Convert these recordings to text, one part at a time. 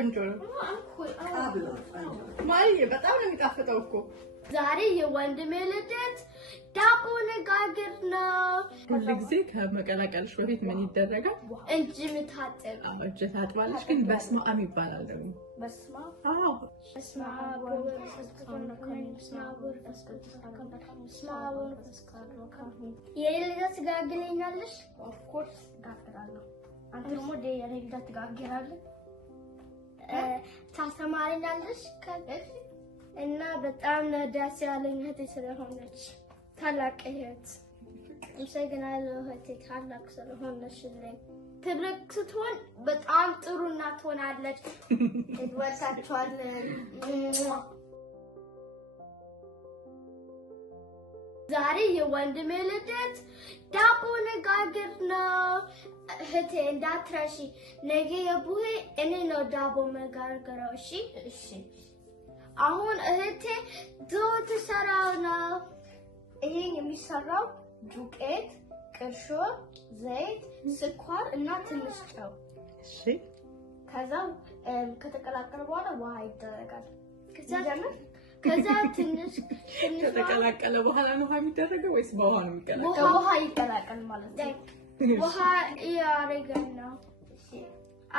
ቆንጆ ነው ማርዬ በጣም ነው የሚጣፍጠው እኮ ዛሬ የወንድሜ ልደት ዳቦ ነጋገር ነው ሁሉ ጊዜ ከመቀላቀልሽ በፊት ምን ይደረጋል እንጂ ምታጠብ እጅ ታጥባለሽ ግን በስማም ይባላል ደግሞ በስማም የልደት ጋግለኛለሽ ኦፍ ኮርስ ጋግራለሁ አንተ ደግሞ የልደት ጋግራለሽ ታስተማሪኛለሽ እና በጣም ደስ ያለኝ እህቴ ስለሆነች ታላቅ እህት እሰግናለሁ እህቴ ታላቅ ስለሆነችልኝ ትልቅ ስትሆን በጣም ጥሩ እናት ሆናለች እንወዳችኋለን ዛሬ የወንድሜ ልደት ዳቦ ነጋገር ነው እህቴ እንዳትረሺ ነገ የቡሄ እኔ ነው ዳቦ መጋገረው እሺ አሁን እህቴ ዶሮ ትሰራው ነው ይሄን የሚሰራው ዱቄት ቅርሾ ዘይት ስኳር እና ትንሽ ጨው እሺ ከዛ ከተቀላቀለ በኋላ ውሃ ይደረጋል ከዛ ትንሽ ከተቀላቀለ በኋላ ነው ውሃ የሚደረገው ወይስ በውሃ ነው የሚቀላቀለው ውሃ ይቀላቀል ማለት ነው ውሃ ያረጋና እሺ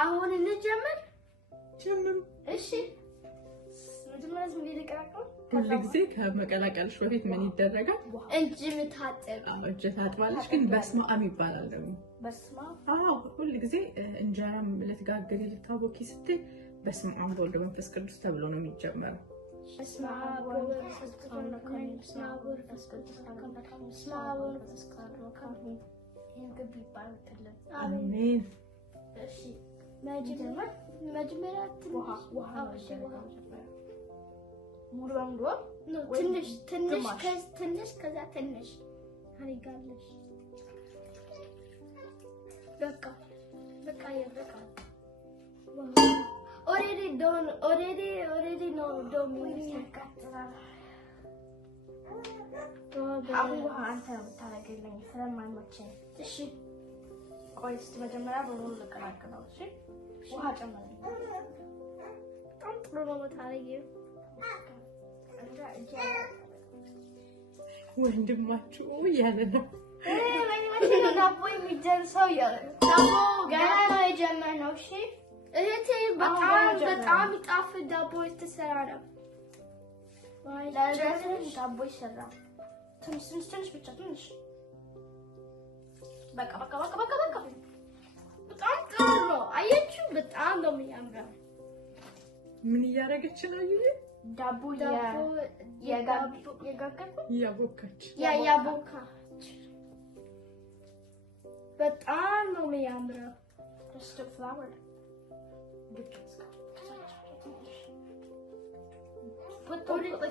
አሁን እንጀምር እሺ መጀመሪያ ምን ይደረጋል ሁሉ ጊዜ ከመቀላቀልሽ በፊት ምን ይደረጋል እንጂ ምታጠብ እጅ ታጥባለሽ ግን በስማም ይባላል ደግሞ በስማም ሁሉ ጊዜ እንጀራም ልትጋግሪ ልታቦኪ ስትይ በስማም ወልድ መንፈስ ቅዱስ ተብሎ ነው የሚጀመረው በስማም ወልድ መንፈስ ቅዱስ ይንገብ ይባላል አሜን እሺ መጀመሪያ ውሃ ሙሉ በሙሉ ትንሽ ከዛ ትንሽ አሪጋለሽ በቃ ይበቃ ኦሬዲ ነው ዶም ይስካተራል አሁን አንተ ታረጋለኝ ስለማይመቸኝ እሺ ቆይ እስቲ መጀመሪያ በሙሉ ልቀላቅለው እሺ ውሃ ጨምረኝ በጣም ጥሩ ነው ታረጋለኝ ወንድማችሁ ያለ ነው ወንድማችሁ ዳቦ የሚጀምሰው ያለ ዳቦ ገና ነው የጀመረው እሺ እህቴ በጣም ይጣፍጥ ዳቦ ትሰራ ነው ለጀመረሽ ዳቦ ይሰራ ትንሽ ብቻ ትንሽ በቃ በጣም ጥሩ ነው አየችሁ በጣም ነው የሚያምረው ምን እያደረገች ነው ይሄ ዳቦ ያቦካች በጣም ነው የሚያምረው just the flour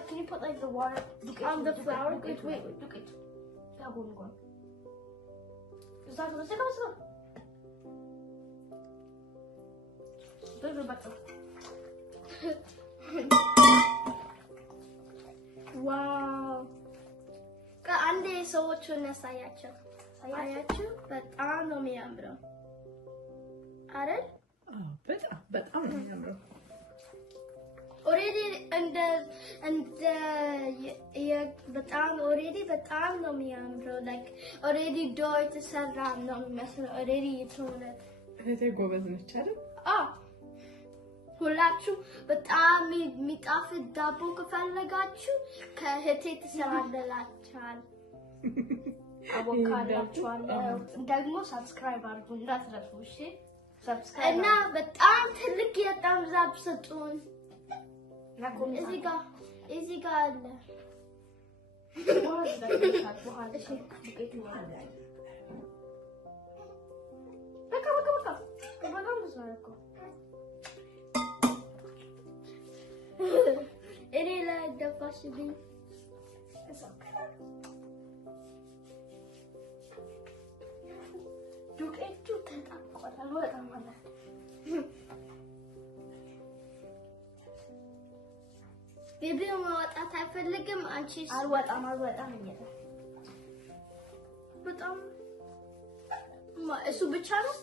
can you put like the water on the flour wait look it ዳቦን ጎን let's go ዋው ከአንዴ ሰዎችን ያሳያቸው በጣም ነው የሚያምረው አይደል በጣም ነው የሚያምረው ኦሬዲ በጣም ነው የሚያምረው like ኦሬዲ ዶሮ ተሰራ ነው የሚመስለው ኦሬዲ የተሆነ እህቴ ጎበዝ ነች አይደል ሁላችሁ በጣም የሚጣፍጥ ዳቦ ከፈለጋችሁ ከእህቴ ትሰራላችኋል አቦካላችኋለሁ ደግሞ ሰብስክራይብ አድርጉ እንዳትረሱ እሺ ሰብስክራይብ እና በጣም ትልቅ የጣም ዛብ ሰጡን እዚህ ጋር አለ በቃ እኔ ላይ ደፋሽብኝ ዱቄቱ ተጣቆረ በጣም ማለት ቤቢው ማውጣት አይፈልግም አንቺ አልወጣም እያለ በጣም እሱ ብቻ ነው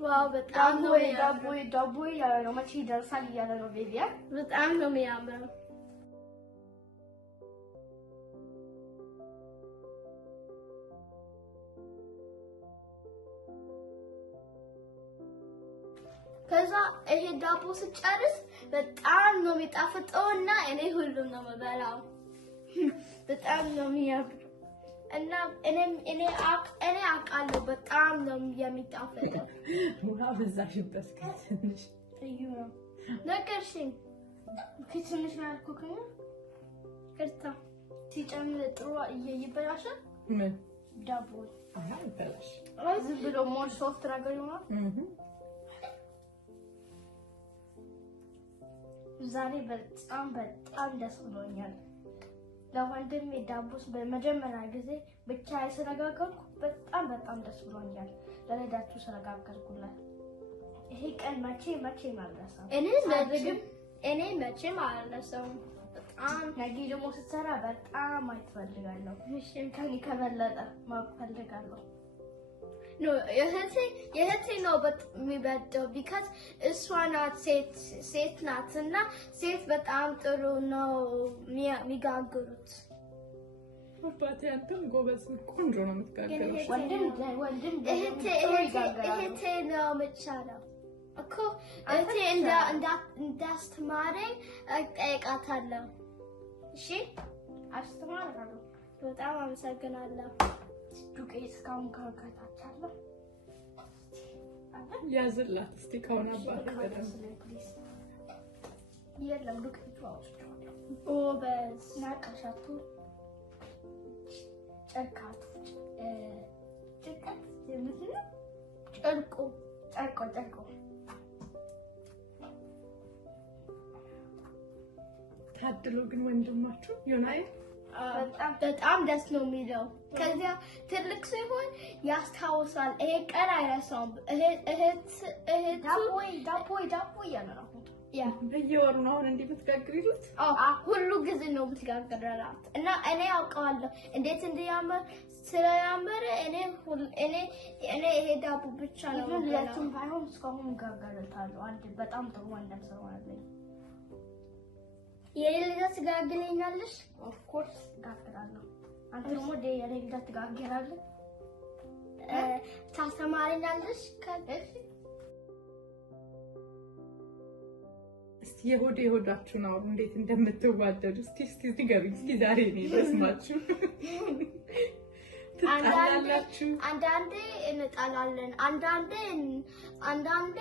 ዋው በጣም ነው ዳቦ ያለ ነው መቼ ይደርሳል እያለ ነው ቤቢያ በጣም ነው የሚያምረው ከዛ ይሄ ዳቦ ስጨርስ በጣም ነው የሚጣፍጠውና እኔ ሁሉም ነው የምበላው በጣም ነው የሚያምረው እና እኔ አውቃለሁ በጣም ነው የሚጣፍጠው ሙላ በዛሽበት ከትንሽ እዩ ነገርሽኝ ከትንሽ ያልኩኝ ከርታ ሲጨምር ጥሩ ይበላሻል ምን ዳቦ ይበላሽ ዝም ብሎ ሞር ሶፍት ነገር ይሆናል ዛሬ በጣም ደስ ብሎኛል ለወንድሜ ዳቦስ በመጀመሪያ ጊዜ ብቻ ስለጋገርኩ በጣም ደስ ብሎኛል ለሌዳቹ ስለጋገርኩለት ይሄ ቀን መቼ ማለሳው እኔ መቼ ማለሳው በጣም ነገ ደግሞ ስትሰራ በጣም አይፈልጋለሁ ከኔ ከበለጠ ማፈልጋለሁ No, የህቴ ነው የሚበደው because እሷ ናት ሴት ናትና ሴት በጣም ጥሩ ነው የሚጋግሩት አባቴ አንተም ጎበዝ ቆንጆ ነው የምትጋገረው ወንድም እህቴ ነው የምትቻለው እኮ እህቴ እንዳስተማረኝ እጠይቃታለሁ እሺ አስተማራለሁ በጣም አመሰግናለሁ ዱቄት ካሁን ካርካታቻለሁ ያዝላት እስቲ ካሁን አባቴ በደም የለም ዱቄቱ አውጥቷለሁ ኦበስ ናቀሻቱ ጨርቃቱ ጨርቃት የምትለው ጨርቆ ታድሎ ግን ወንድማችሁ ዮናይ በጣም ደስ ነው የሚለው ከዚያ ትልቅ ሲሆን ያስታውሳል ይሄ ቀን አይረሳውም ዳቦ እያለ ነው በየወሩ ነው አሁን እንዲህ የምትጋግሪሉት ሁሉ ጊዜ ነው የምትጋግረላት እና እኔ አውቀዋለሁ እንዴት እንዲያምር ስለያመረ እኔ ይሄ ዳቦ ብቻ ነው ለቱም ባይሆን እስካሁን ጋገርታለሁ አንድ በጣም ጥሩ ወንድም ስለሆነልኝ የልደት ትጋግረኛለሽ? ኦፍ ኮርስ ጋግራለሁ። አንተ ደግሞ የልደት ትጋግራለህ? ታስተማሪኛለሽ? እስቲ የሆዳችሁን አውሩ እንዴት እንደምትዋደዱ እስቲ ንገሪኝ እስቲ ዛሬ ነው ለስማችሁ አንዳንዴ እንጣላለን አንዳንዴ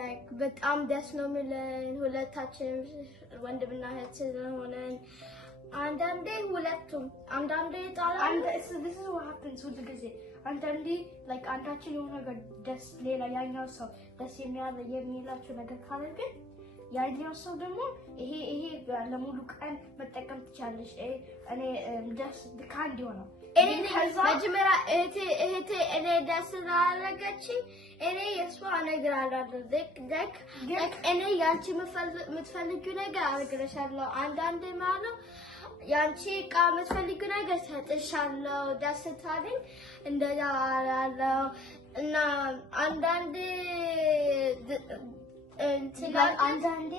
like በጣም ደስ ነው የሚለን ሁለታችን ወንድምና እህት ስለሆነን አንዳንዴ ሁለቱም አንዳንዴ ጣላለን this is what happens ሁሉ ጊዜ አንዳንዴ like አንዳችን የሆነ ነገር ደስ ሌላ ያኛው ሰው ደስ የሚላችሁ ነገር ካለ ግን ያኛው ሰው ደግሞ ይሄ ለሙሉ ቀን መጠቀም ትችላለሽ እኔ ደስ ካንዲ ሆነ እኔ መጀመሪያ እህቴ እኔ ደስ ስላደረገች እኔ የሷ ነገር አላደረግክ እኔ ያንቺ የምትፈልጊው ነገር አድርግልሻለሁ አንዳንዴ ማለት ያንቺ ዕቃ የምትፈልጊው ነገር ሰጥሻለሁ ደስ ታለኝ እንደዛ አላለሁ እና አንዳንዴ አንዳንዴ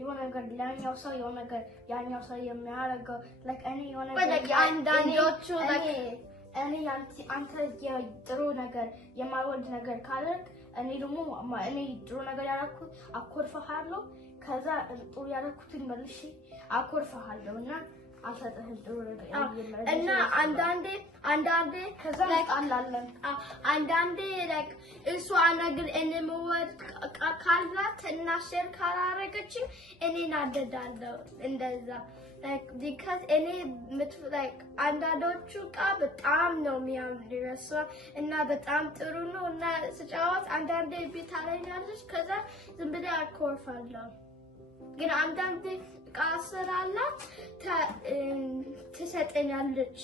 የሆነ ነገር ያኛው ሰው የሆነ ነገር ያኛው ሰው የሚያደርገው like እኔ የሆነ ነገር አንዳንዶቹ እኔ አንተ ጥሩ ነገር የማይወድ ነገር ካለክ እኔ ደግሞ እኔ ጥሩ ነገር ያደረኩ አኮርፈሃለሁ ከዛ ጥሩ ያደረኩትን መልሼ አኮርፈሃለሁ እና አልሰጥህም ጥሩ ነገር እና አንዳንዴ ከዛ እንጣላለን አንዳንዴ like እሷ ነገር እንመወድ ካላት እና ሼር ካላረገች እኔ ናደዳለሁ እንደዛ like because እኔ like አንዳንዶቹ በጣም ነው የሚያምርሱ እና በጣም ጥሩ ነው እና ስጫወት አንዳንዴ ቢታለኛለች ከዛ ዝም ብዬ አኮርፋለሁ ግን አንዳንዴ ቃስራላት ትሰጠኛለች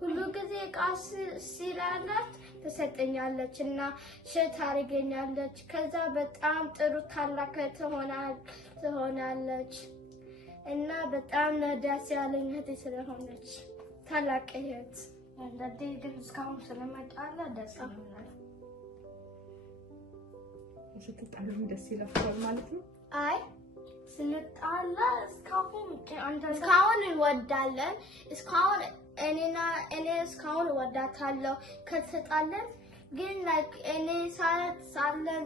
ሁሉ ጊዜ ቃስ ሲላላት ትሰጠኛለች እና ሸት አድርገኛለች ከዛ በጣም ጥሩ ታላቅ ትሆናለች እና በጣም ደስ ያለኝ እህቴ ስለሆነች ታላቅ እህት አንዳንዴ ግን እስካሁን ስለመጣላ ደስ ይላል ስትጣሉ ደስ ይላችኋል ማለት ነው? አይ ስንጣላ እስካሁን እንወዳለን። እስካሁን እኔ እስካሁን እወዳታለሁ። ከተጣለን ግን like እኔ ሳልጣለን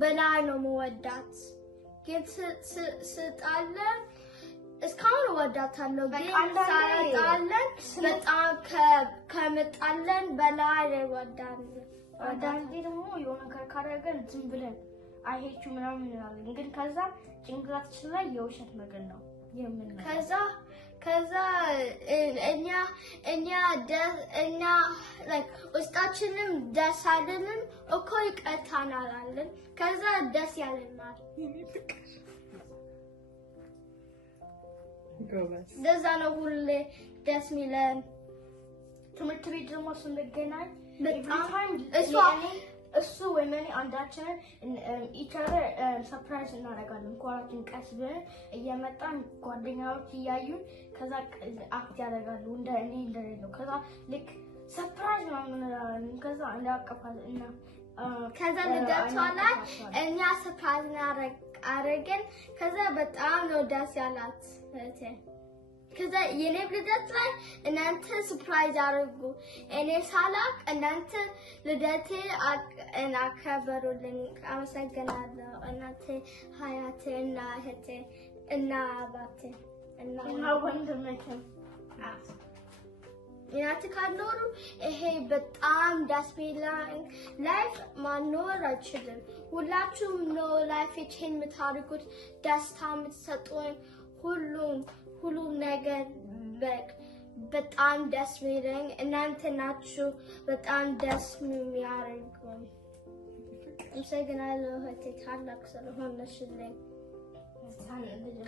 በላይ ነው የምወዳት። ግን ስጣለን እስካሁን እወዳታለሁ። ግን ሳልጣለን በጣም ከመጣለን በላይ እወዳታለሁ። አንዳንዴ ደግሞ የሆነ ነገር ካደረገን ዝም ብለን አይሄቹ ምናምን እንላለን። ግን ከዛ ጭንቅላታችን ላይ የውሸት ነገር ነው የምንለው። ከዛ እኛ like ውስጣችንም ደስ አይልም እኮ ይቀጣናል። ከዛ ደስ ያለናል። ለዛ ነው ሁሌ ደስ የሚለን። ትምህርት ቤት ደግሞ ስንገናኝ እሱ ወይም እኔ አንዳችንን each other surprise እናደርጋለን። ኳራችን ቀስ ብለን እየመጣን ጓደኛዎች እያዩን ከዛ አክት ያደርጋሉ እኔ እንደሌለው። ከዛ ልክ ሰርፕራይዝ ምናምን እንላለን። ከዛ እንዳቀፋለን እና ከዛ ልደቷ ላይ እኛ ሰርፕራይዝ አደረግን። ከዛ በጣም ነው ደስ ያላት እህቴ። ከዛ የኔ ልደት ላይ እናንተ ሰርፕራይዝ አድርጉ። እኔ ሳላቅ እናንተ ልደቴ አከበሩልኝ። አመሰግናለሁ እናንተ ሀያቴ እና እህቴ እና አባቴ እና ወንድሜ። እናንተ ካልኖሩ ይሄ በጣም ደስ የሚለኝ ላይፍ ማኖር አይችልም። ሁላችሁም ነው ላይፍ ቼንጅ የምታደርጉት፣ ደስታ የምትሰጡኝ ሁሉም ነገር በጣም ደስ የሚለኝ እናንተ ናችሁ። በጣም ደስ የሚያደርጉኝ። አመሰግናለሁ እህቴ ታላቅ ስለሆነሽልኝ።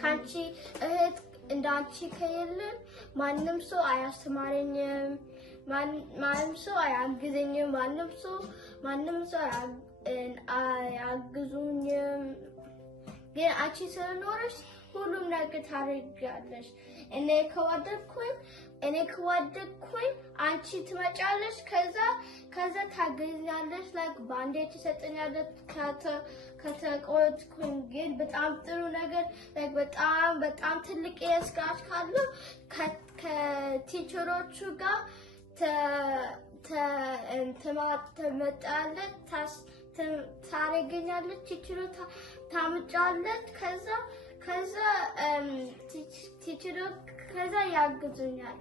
ካንቺ እህት እንዳንቺ ከየለም ማንም ሰው አያስተማረኝም፣ ማንም ሰው አያግዘኝም፣ ማንም ሰው አያግዙኝም። ግን አንቺ ስለኖርሽ ሁሉም ነገር ታደርጊያለሽ። እኔ ከወደድኩኝ አንቺ ትመጫለሽ። ከዛ ታገኛለሽ። like ባንዴ ትሰጠኛለሽ ከተቆጥኩኝ። ግን በጣም ጥሩ ነገር like በጣም ትልቅ የስካች ካለ ከቲቸሮቹ ጋር ትመጣለች፣ ታረገኛለች፣ ቲቸሩ ታመጫለች። ከዛ ቲቸሩ ከዛ ያግዙኛል።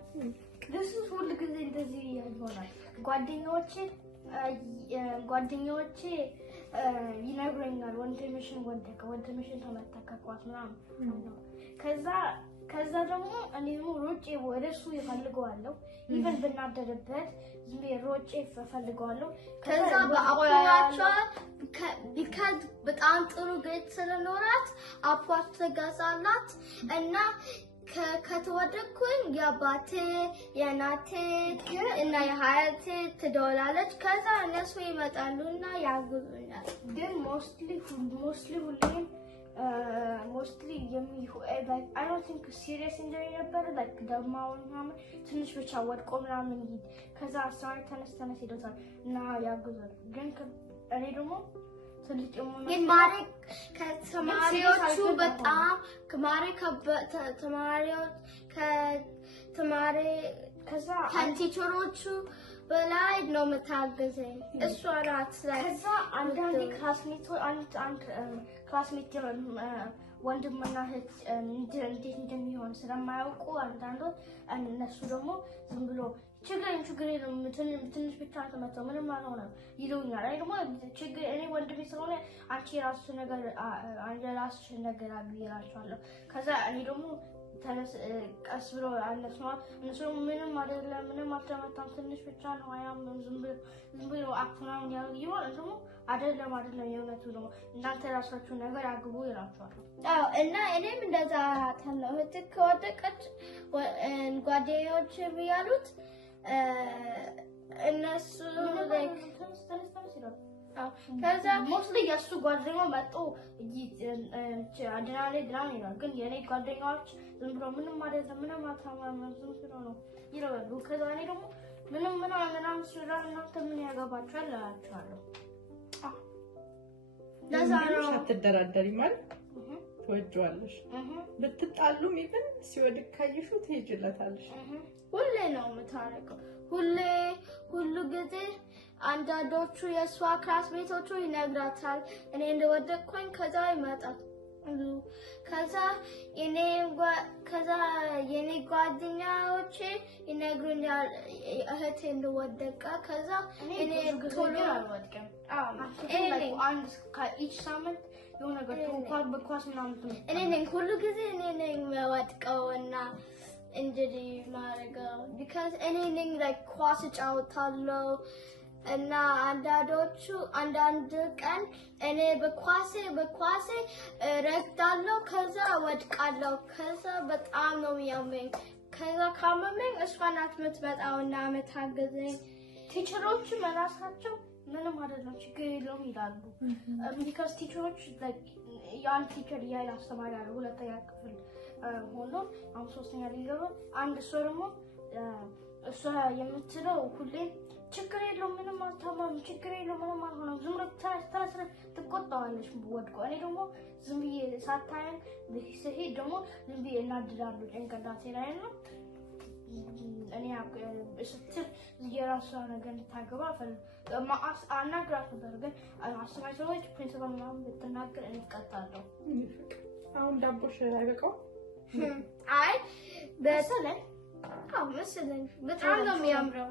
this is ሁሉ ጊዜ እንደዚህ ይሆናል። ጓደኞቼ ይነግረኛል ወንድምሽን ወንድምሽን ተመተከኳት ምናምን። ከዛ ደግሞ እኔ ሮጬ ወደሱ ይፈልገዋለሁ። ኢቭን ብናደርበት ዝም ሮጬ ይፈልገዋለሁ። ከዛ በአባላቸው ቢካዝ በጣም ጥሩ ቤት ስለኖራት አባቷ ተጋዛላት እና ከተወደድኩኝ የአባቴ የእናቴ እና የሀያቴ ትደውላለች። ከዛ እነሱ ይመጣሉ እና ያግዙኛል። ግን ሞስትሊ ሁሌም I don't think serious injury ነበር like ደማው ምናምን ትንሽ ብቻ ወድቆ ምናምን ይሄድ ከዛ አስተዋይ ተነስ ይደውታል እና ያግዛል። ግን እኔ ደግሞ ትልቅ የሆነ ግን ማሬ ከተማሪዎቹ በጣም ከዛ ከቲቸሮቹ በላይ ነው የምታገዘኝ እሷ ናት። ከዛ አንዳንዴ ክላስሜት ወንድምና እህት እንዴት እንደሚሆን ስለማያውቁ አንዳንዶች እነሱ ደግሞ ዝም ብሎ ችግር የለም ትንሽ ብቻ ተመተው ምንም አልሆነም ይሉኛል። አይ ደግሞ እኔ ወንድሜ ስለሆነ አንቺ የራስሽ ነገር አግኝላችኋለሁ። ከዛ እኔ ደግሞ ቀስ ብሎ እነሱ ምንም አይደለም ምንም አልተመታም ትንሽ ብቻ ነው አያምም ዝም ብሎ አክቱናም ይሆን ደግሞ አይደለም የእውነቱ ነው እናንተ ራሳችሁ ነገር አግቡ ይላችኋል። አዎ እና እኔም እንደዛ ታለው ከወደቀች ጓደኞች ያሉት እነሱ ከዛ ሞስሊ የሱ ጓደኛ መጥቶ አድናሌ ድራም ይላል። ግን የኔ ጓደኛዎች ዝም ብሎ ምንም አልታማም ዝም ብሎ ነው ይላሉ። ከዛ እኔ ደግሞ ምንም ስራ እናንተ ምን ያገባችኋል እላችኋለሁ። ለዛ ነው አትደራደሪም ማለት ትወጂዋለሽ ብትጣሉም ይብን ሲወድቅ ካየሽው ትሄጂለታለሽ ሁሌ ነው የምታረቀው ሁሉ ጊዜ አንዳንዶቹ የሷ ክላስሜቶቹ ይነግራታል እኔ እንደወደቅኩኝ ከዛ ይመጣል ከዛ የኔ ጓደኛዎቼ ይነግሩኛል እህቴ እንደወደቀ ከዛ እኔ ቶሎ አልወድቅም አንድ ከኢች ሳምንት የሆነ ነገር እንኳን በኳስ ምናምን እኔ ነኝ ሁሉ ጊዜ እኔ ነኝ የምወድቀውና እንግዲህ ማረጋው because እኔ ነኝ like ኳስ እጫወታለሁ እና አንዳንድ ቀን እኔ በኳሴ ረግጣለሁ ከዛ ወድቃለሁ ከዛ በጣም ነው የሚያመኝ ከዛ ካመመኝ እሷ ናት የምትመጣውና የምታግዘኝ ቲቸሮቹ መራሳቸው ምንም አይደለም ችግር የለውም ይላሉ because ቲቸሮች like ያን ቲቸር ያይ አስተማሪ አለ ሁለተኛ ክፍል ሆኖ አሁን ሶስተኛ ሊገባ አንድ ሰው ደግሞ እሷ የምትለው ሁሌ ችግር የለውም ምንም አልታመም ችግር የለውም ምንም አልሆነም ዝም ብሎ ተነስተ ትቆጣዋለሽ ወድቆ እኔ ደግሞ ዝም ብዬ ሳታየን ሲሄድ ደግሞ ዝም ብዬ እናድዳለሁ ጭንቅላቴ ላይ ነው እኔ ስትል የራሷ ነገር እንድታገባ አናግራት ነበር ግን አስተማሪ ሰዎች ፕሪንሲፓል ምናምን ብትናገር እንቀጣለሁ አሁን ዳቦሽ አይበቃው አይ መሰለኝ በጣም ነው የሚያምረው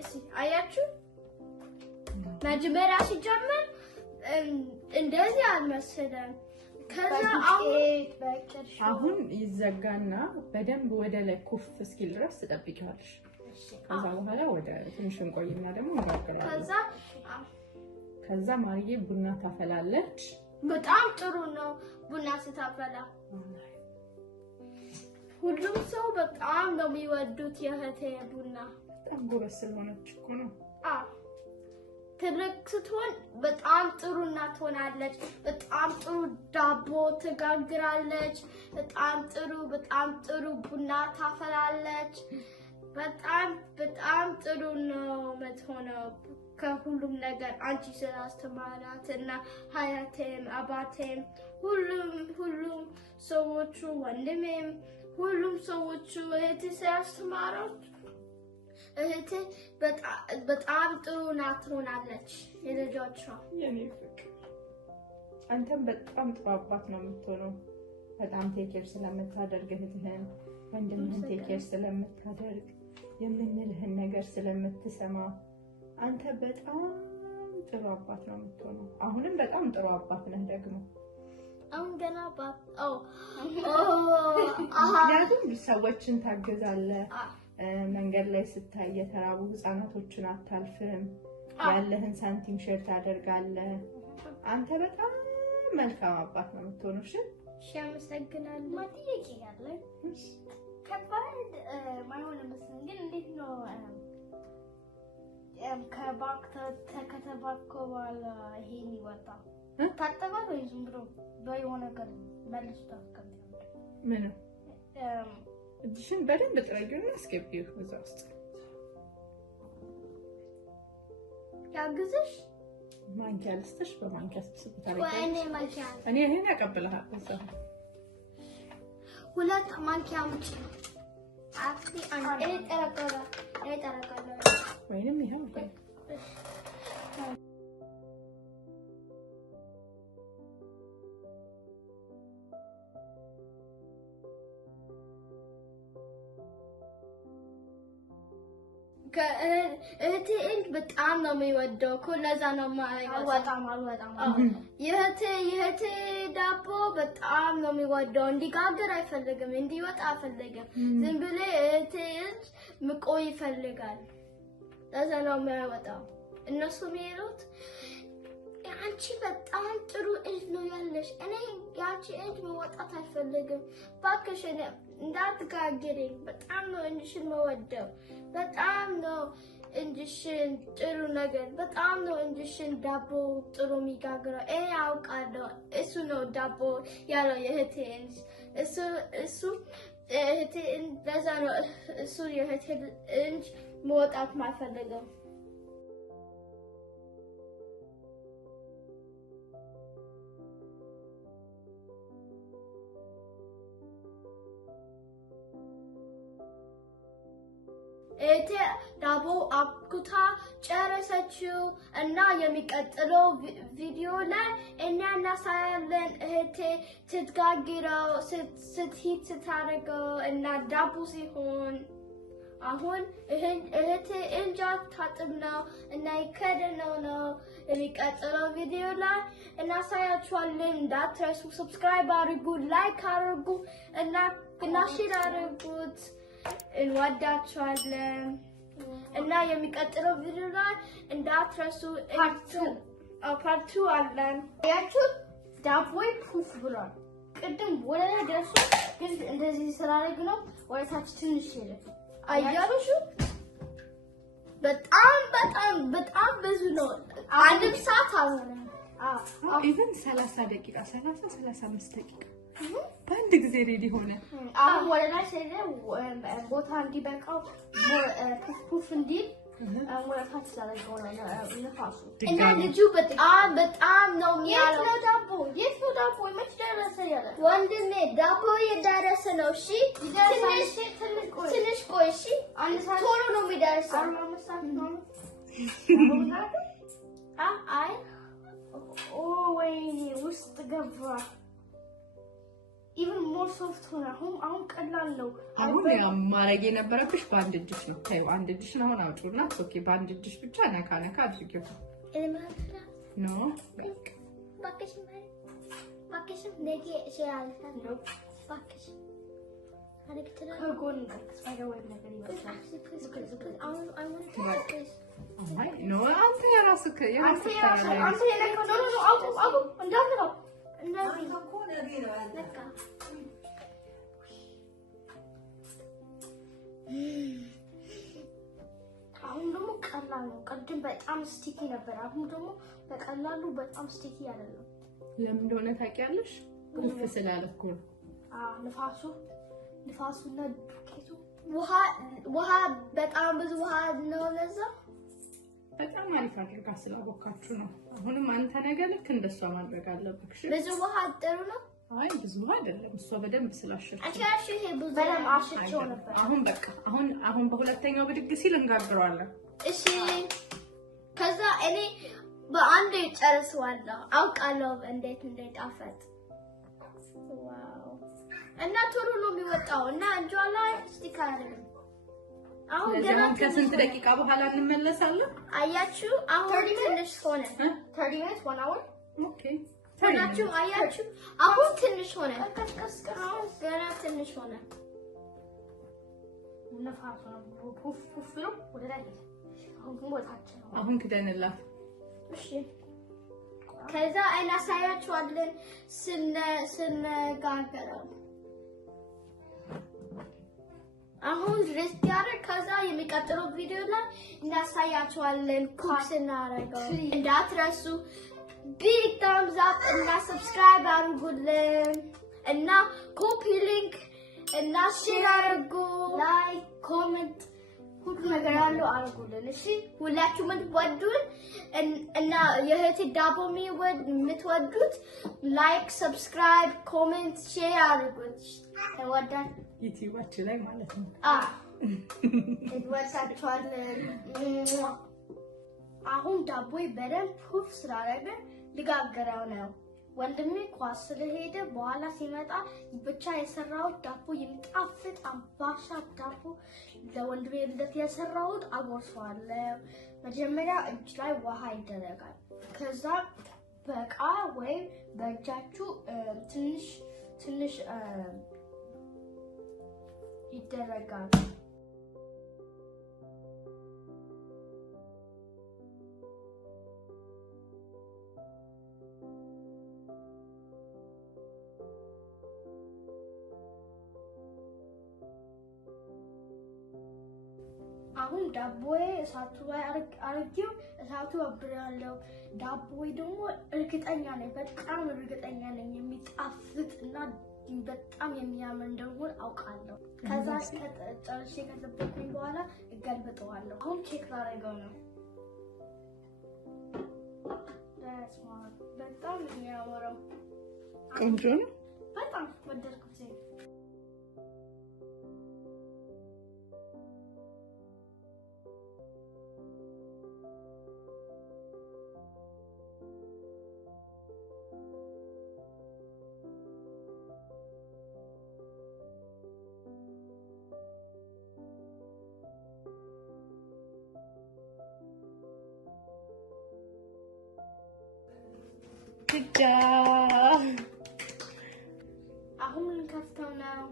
እሺ አያችሁ መጀመሪያ ሲጀምር እንደዚህ አልመሰለም ከዛ አሁን ይዘጋና በደንብ ወደ ላይ ኩፍ እስኪል ድረስ ትጠብቂዋለሽ ከዛ በኋላ ወደ ትንሽ እንቆይና ደግሞ እንጋግራለን ከዛ ማርዬ ቡና ታፈላለች በጣም ጥሩ ነው ቡና ስታፈላ ሁሉም ሰው በጣም ነው የሚወዱት የእህቴ ቡና በጣም ጎበዝ ስለሆነች እኮ ነው ትልቅ ስትሆን በጣም ጥሩ እናት ሆናለች በጣም ጥሩ ዳቦ ትጋግራለች በጣም ጥሩ ቡና ታፈላለች በጣም ጥሩ ነው የምትሆነው ከሁሉም ነገር አንቺ ስላስተማራትና ሀያቴም አባቴም ሁሉም ሰዎቹ ወንድሜም ሁሉም ሰዎቹ እህቴ ስላስተማሩት እህቴ በጣም ጥሩ ናት ሆናለች የልጆቿ የኔ ፍቅር አንተም በጣም ጥሩ አባት ነው የምትሆነው በጣም ቴኬር ስለምታደርግ እህትህን ወንድምህን ቴኬር ስለምታደርግ የምንልህን ነገር ስለምትሰማ አንተ በጣም ጥሩ አባት ነው የምትሆነው አሁንም በጣም ጥሩ አባት ነህ ደግሞ አሁን ገና ምክንያቱም ሰዎችን ታገዛለህ መንገድ ላይ ስታይ የተራቡ ህፃናቶችን አታልፍም ያለህን ሳንቲም ሼር ታደርጋለህ አንተ በጣም መልካም አባት ነው የምትሆነው እሺ አመሰግናለሁ ማጥየቂ ያለ ከባድ ማይሆን መስሎኝ ግን እንዴት ነው ከባክ ከተባኮ በኋላ ይሄን ይወጣ ታጠባል ወይ ዝም ብሎ በየሆነ ነገር መልስ ታስቀምጣለህ ምን እጅሽን በደንብ ጥረጊውና አስገቢው እዛ ውስጥ ያግዝሽ ማንኪያ ልስጥሽ በማንኪያ ስብስብ እኔ ይሄን ያቀብልሃል እዛ ሁለት ማንኪያ ውጪ አፍቲ አንዴ ተረጋጋ ወይንም ይሄው እህቴ በጣም ነው የሚወደው እኮ ለዛ ነው አልወጣም የእህቴ ዳቦ በጣም ነው የሚወደው እንዲጋገር አይፈልግም እንዲወጣ አይፈልግም ዝም ብሎ እህቴ መቆይ ይፈልጋል ለዛ ነው የሚወጣው እነሱ የሚሉት አንቺ በጣም ጥሩ እጅ ነው ያለሽ እኔ ያቺ እጅ መውጣት አይፈልግም ባክሽ እንዳትጋግሪ በጣም ነው እንጂሽን መወደው በጣም ነው እንጂሽን ጥሩ ነገር በጣም ነው እንጂሽን ዳቦ ጥሩ የሚጋግረው እኔ አውቃለሁ እሱ ነው ዳቦ ያለው የእህቴ እሱ እህቴ ለዛ ነው እሱ የእህቴ እንጂ መውጣት ማይፈልገው እህቴ ዳቦ አብኩታ ጨረሰችው እና የሚቀጥለው ቪዲዮ ላይ እኛ እናሳያለን እህቴ ስትጋግረው ስትሂድ ስታደርገው እና ዳቦ ሲሆን አሁን እህቴ እንጀራ ታጥብ ነው እና ይከደነው ነው። የሚቀጥለው ቪዲዮ ላይ እናሳያችኋለን። እንዳትረሱ ሰብስክራይብ አድርጉ፣ ላይክ አድርጉ እና ሼር አድርጉት። እንወዳችኋለን እና የሚቀጥለው ቪዲዮ ላይ እንዳትረሱ ፓርት 2 አለን። ያችሁት ዳቦይ ፑፍ ብሏል። ቅድም ወደ ላይ ደርሶ ግን እንደዚህ ስላደረግ ነው ወደ ታች ትንሽ ሄደ። አያሉሽ በጣም ብዙ ነው። አንድ ሰዓት አልሆነም። ኢቭን 30 ደቂቃ 35 ደቂቃ በአንድ ጊዜ ሬዲ ሆነ። አሁን ወደ ላይ ሄደ ቦታ እንዲበቃው ፑፍ እንዲል ወደ ታች ስላደረገው ነው ንፋሱ እና ልጁ በጣም ነው የሚያለው። የት ነው ዳቦ መች ደረሰ ያለ ወንድሜ ዳቦ የደረሰ ነው። እሺ ትንሽ ቆይ። እሺ ቶሎ ነው የሚደርሰው። አይ ወይኔ ውስጥ ገባ። ኢቭን ሞር ሶፍት ሆነ። አሁን ቀላል ነው። አሁን ያ ማረግ የነበረብሽ በአንድ እጅሽ ነው። ታዩ አንድ እጅሽ ነው። አሁን አውጪውና ኦኬ፣ በአንድ እጅሽ ብቻ ነካ አድርጊው። ኖ ባክሽ ነገ እችላለሁ ነው ባክሽ ከጎን ስፓይደር ነገር ይመስላል። ኖ አንተ የራስህ አሁን ደግሞ ቀላል ነው። ቅድም በጣም ስቲኪ ነበር። አሁን ደግሞ በቀላሉ በጣም ስቲኪ አይደለም። ለምን እንደሆነ ታውቂያለሽ? ኩፍ ስላለ እኮ ነው። ንፋሱና ዱቄቱ ውሃ በጣም ብዙ ውሃ ነው። ለዛ በጣም አሪፍ አድርጋ ስላቦካችሁ ነው። አሁንም አንተ ነገር ልክ እንደሷ ማድረግ አለብሽ። ብዙ ውሃ ጥሩ ነው። አይ ብዙ አይደለም። እሷ በደንብ ስላሸች አቻሽ ይሄ ብዙ በደንብ አሽቼው ነበር። አሁን በቃ አሁን በሁለተኛው ብድግ ሲል እንጋግረዋለን። እሺ ከዛ እኔ በአንድ ጨርሰዋለሁ። አውቃለሁ እንዴት እንደጣፈጥ። ዋው እና ቶሎ ነው የሚወጣው እና እንጇ ላይ ስቲክ አደረግን። አሁን ገና ከስንት ደቂቃ በኋላ እንመለሳለን። አያችሁ አሁን ትንሽ ሆነ። 30 minutes 1 hour ኦኬ ሆናችሁ አያችሁ አሁን ትንሽ ሆነ። አሁን ገና ትንሽ ሆነ። ንፋሱ ነው ፑፍ ነው ወደ ላይ። አሁን ወጣች ነው። አሁን ክደንላት። እሺ ከዛ እናሳያችኋለን ስንጋገረው። አሁን ሬስት ያደርግ። ከዛ የሚቀጥለው ቪዲዮ ላይ እናሳያችኋለን ኩክ ስናደርገው። እንዳትረሱ ቢግ ታምስ አፕ እና ሰብስክራይብ አድርጉልን እና ኮፒ ሊንክ እና ሼር አድርጉ። ላይክ ኮሜንት ሁሉ ነገር ያለው አድርጉልን። እሺ ሁላችሁም የምትወዱን እና የእህቴ ዳቦ የምትወዱት ላይክ ሰብስክራይብ ኮሜንት ሼር አድርጉት። ተወዳጅ ዩቲዩባችን ላይ ማለት ነው። እንወዳችኋለን። አሁን ዳቦይ በደንብ ፑፍ ስላደረገ ልጋገረው ነው። ወንድሜ ኳስ ስለሄደ በኋላ ሲመጣ ብቻ የሰራሁት ዳቦ የሚጣፍጥ አምባሻ ዳቦ ለወንድሜ ልደት የሰራሁት አጎርሰዋለሁ። መጀመሪያ እጅ ላይ ውሃ ይደረጋል። ከዛ በቃ ወይም በእጃችሁ ትንሽ ይደረጋል። አሁን ዳቦዬ እሳቱ ላይ አርጌው እሳቱ አብራለሁ። ዳቦዬ ደግሞ እርግጠኛ ነኝ በጣም እርግጠኛ ነኝ የሚጣፍጥ እና በጣም የሚያምር እንደሆነ አውቃለሁ። ከዛ ጨርሼ ከጠበቅኩኝ በኋላ እገልብጠዋለሁ። አሁን ቼክ ላደርገው ነው። በጣም የሚያምረው ቆንጆ ነው። በጣም ወደድኩት። ብቻ አሁን ልንከፍተው ነው።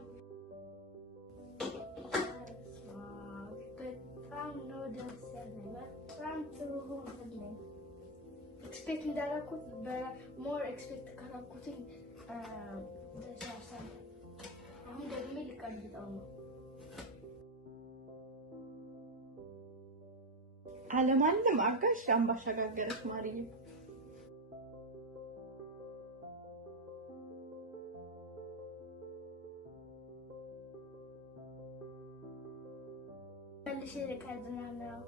በጣም ነው ደስ ያለኝ። በጣም ጥሩ ሆነልኝ። ኤክስፔክት እንዳደረኩት በሞር ኤክስፔክት ካደረኩትኝ ተሳሳተ። አሁን ደግሞ ልቀልጠው ነው። አለማለም አጋሽ አምባሻ ጋገረች ማርዬ። መልሼ ልቀልጥናለሁ።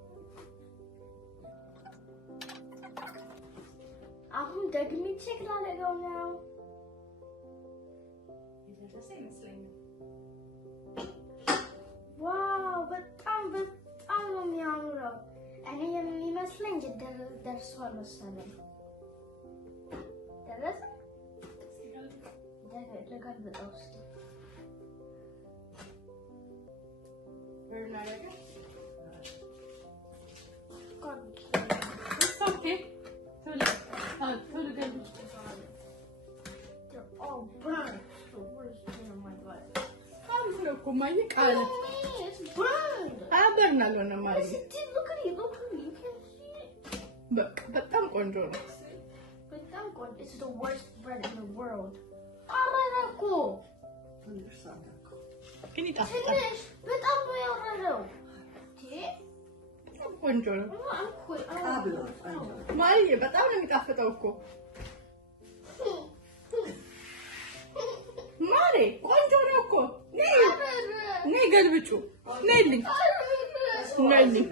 አሁን ደግሜ ቼክ ላደርገው ነው። የደረሰ ይመስለኛል። ዋው በጣም በጣም ነው የሚያምረው። እኔ የሚመስለኝ ደርሷል መሰለኝ። ደረሰ? ልገልብጠው እስኪ። በጣም ቆንጆ ነው። በጣም ቆንጆ። It's the worst bread in the world. አረረኩ ግን ይጣፍጣል። ትንሽ በጣም ነው ያወረደው። በጣም ቆንጆ ነው ማርዬ። በጣም ነው የሚጣፍጠው እኮ ማሬ። ቆንጆ ነው እኮ። ነይ ገልብጩ። ነይልኝ ነይልኝ።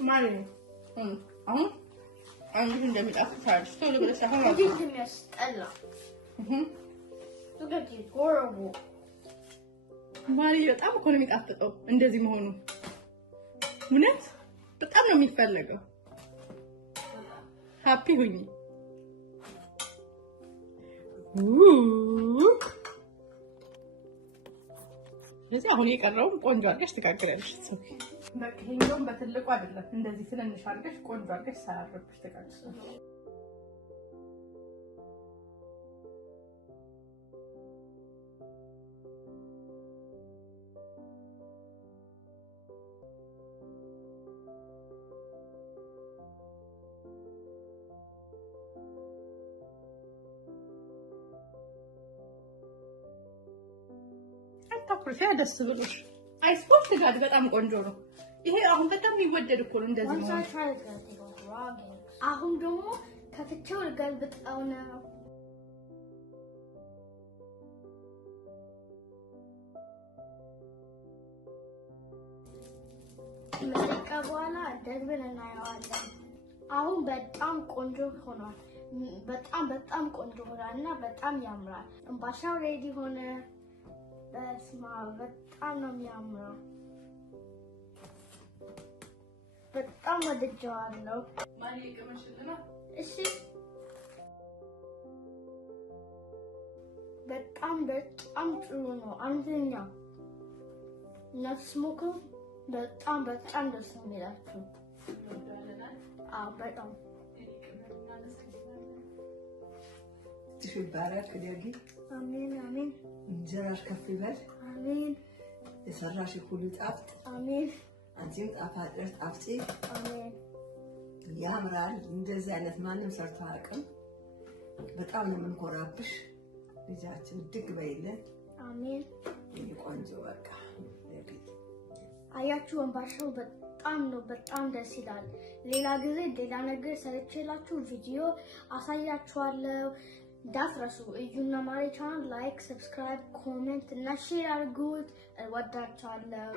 ማርዬ አሁን አንቺ እንደሚጣፍጥ ታዲያ ቶሎ ብለሽ አሁን እንዴት እንደሚያስጠላ Look at this horrible. ማርዬ በጣም እኮ ነው የሚጣፍጠው እንደዚህ መሆኑ። እውነት በጣም ነው የሚፈለገው። ሃፒ ሁኚ። ስለዚህ አሁን የቀረውን ቆንጆ አድርገሽ ትጋግሪያለሽ። በቃ ይሄኛውን በትልቁ አይደለም እንደዚህ ትንንሽ አድርገሽ ቆንጆ አድርገሽ ሳያረብሽ ትጋግሪያለሽ። ታኩርፊያ ደስ ብሎሽ አይስፖርት ጋር በጣም ቆንጆ ነው። ይሄ አሁን በጣም የሚወደድ እኮ ነው እንደዚህ ነው። አሁን ደግሞ ከፍቼው ልገልብጠው ነው። ከደቂቃ በኋላ ደግመን እናየዋለን። አሁን በጣም ቆንጆ ሆኗል። በጣም ቆንጆ ሆኗል እና በጣም ያምራል። አምባሻው ሬዲ ሆነ። በስማ በጣም ነው የሚያምረው። በጣም ወድጄዋለሁ። ማርዬ ቅመሽልና እሺ። በጣም ጥሩ ነው። አንደኛ እና ስሞክ በጣም ደስ የሚላችሁ። አዎ በጣም ይባረክ ደጊ። አሜን አሜን። እንጀራሽ ከፍ ይበል። አሜን። የሰራሽ ሁሉ ጣፍጥ። አሜን። አንቺም ጣፋጭ ጣፍጪ። አሜን። ያምራል። እንደዚህ አይነት ማንም ሰርቶ አያውቅም። በጣም ነው የምንኮራብሽ። ልጃችን ድግ በይልን። አሜን። ቆንጆ በቃ አያችሁ አምባሻው በጣም ደስ ይላል። ሌላ ጊዜ ሌላ ነገር ሰርቼላችሁ ቪዲዮ አሳያችኋለሁ። እንዳትረሱ እዩና ማሪ ቻናል ላይክ፣ ሰብስክራይብ፣ ኮሜንት እና ሼር አድርጉት። እወዳችኋለሁ።